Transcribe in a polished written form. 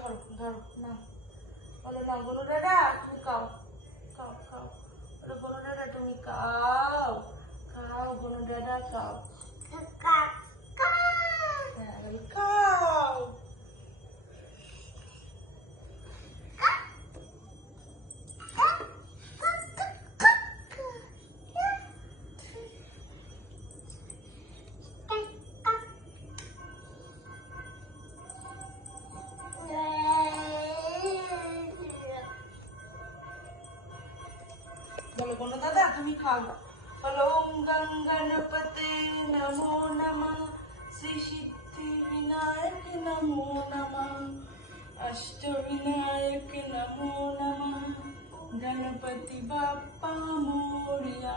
ধরো ধরো না বলো না বলো দাদা তুমি খাও খাও খাও বলো বলো দাদা তুমি খাও খাও বলো দাদা খাও হ্যাঁ বলো খাও बोलो बोलो दादा तुम खाओ बोलो ओम गंगणपते नमो नमः श्री सिद्धि विनायक नमो नमः अष्ट विनायक नमो नमः गणपति बाप्पा मोरया